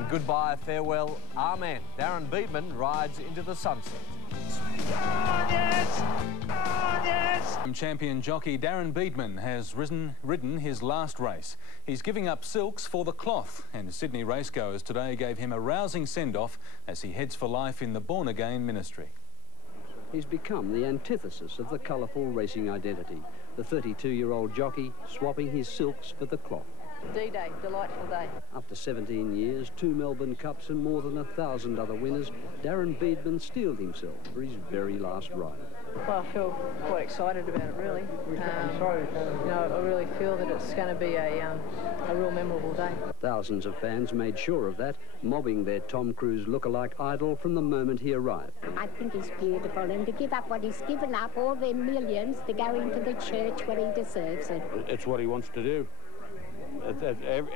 And goodbye, farewell, amen. Darren Beadman rides into the sunset. Oh, yes! Oh, yes! Champion jockey Darren Beadman has ridden his last race. He's giving up silks for the cloth, and Sydney racegoers today gave him a rousing send-off as he heads for life in the born-again ministry. He's become the antithesis of the colourful racing identity. The 32-year-old jockey swapping his silks for the cloth. D-Day, delightful day. After 17 years, 2 Melbourne Cups and more than 1,000 other winners, Darren Beadman steeled himself for his very last ride. Well, I feel quite excited about it, really. You know, I really feel that it's going to be a real memorable day. Thousands of fans made sure of that, mobbing their Tom Cruise lookalike idol from the moment he arrived. I think he's beautiful, and to give up what he's given up, all their millions, to go into the church when he deserves it. It's what he wants to do.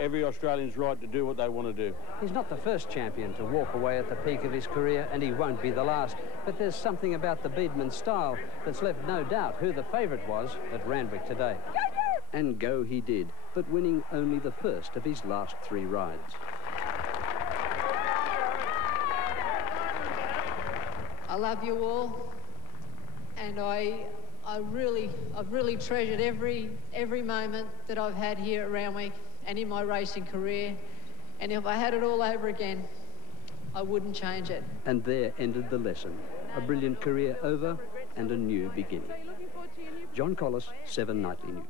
Every Australian's right to do what they want to do. He's not the first champion to walk away at the peak of his career, and he won't be the last. But there's something about the Beadman style that's left no doubt who the favourite was at Randwick today. And go he did, but winning only the first of his last 3 rides. I love you all, and I've really treasured every moment that I've had here at Randwick and in my racing career. And if I had it all over again, I wouldn't change it. And there ended the lesson. A brilliant career over and a new beginning. John Collis, 7 Nightly News.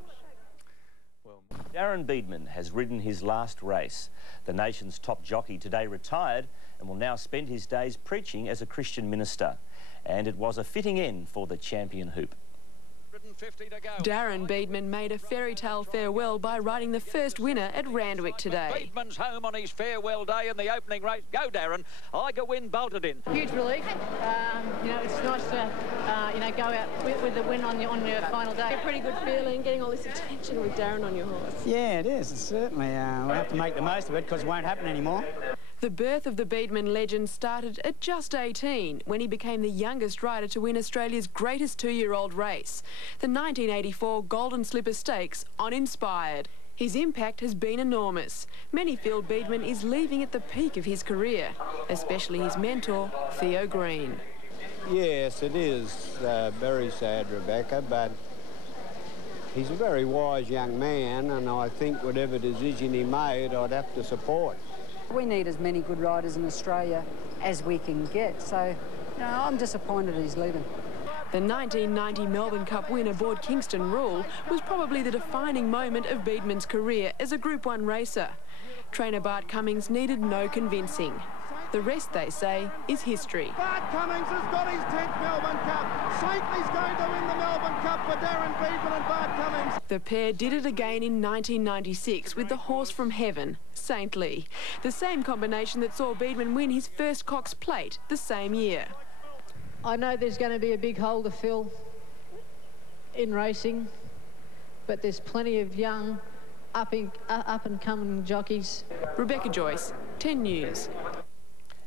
Darren Beadman has ridden his last race. The nation's top jockey today retired and will now spend his days preaching as a Christian minister. And it was a fitting end for the champion hoop. Darren Beadman made a fairy tale farewell by riding the first winner at Randwick today. Beadman's home on his farewell day in the opening race. Go, Darren. Igerwin bolted in. Huge relief. You know, it's nice to you know, go out with the win on your final day. A pretty good feeling getting all this attention with Darren on your horse. Yeah, it is. It's certainly. We'll have to make the most of it because it won't happen anymore. The birth of the Beadman legend started at just 18 when he became the youngest rider to win Australia's greatest 2-year-old race, the 1984 Golden Slipper Stakes on Inspired. His impact has been enormous. Many feel Beadman is leaving at the peak of his career, especially his mentor, Theo Green. Yes, it is very sad, Rebecca, but he's a very wise young man, and I think whatever decision he made, I'd have to support. We need as many good riders in Australia as we can get, so no, I'm disappointed he's leaving. The 1990 Melbourne Cup win aboard Kingston Rule was probably the defining moment of Beadman's career as a Group 1 racer. Trainer Bart Cummings needed no convincing. The rest, they say, is history. Bart Cummings has got his 10th Melbourne Cup. Saintly's going to win the Melbourne Cup for Darren Beadman and Bart Cummings. The pair did it again in 1996 with the horse from heaven, Saintly. The same combination that saw Beadman win his first Cox Plate the same year. I know there's going to be a big hole to fill in racing, but there's plenty of young, up-and-coming jockeys. Rebecca Joyce, 10 News.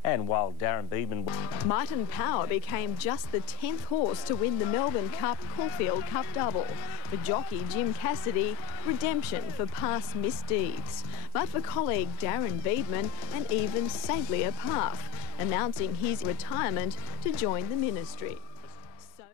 And while Darren Beadman... Might and Power became just the 10th horse to win the Melbourne Cup Caulfield Cup double. For jockey Jim Cassidy, redemption for past misdeeds. But for colleague Darren Beadman, an even saintlier path, announcing his retirement to join the ministry.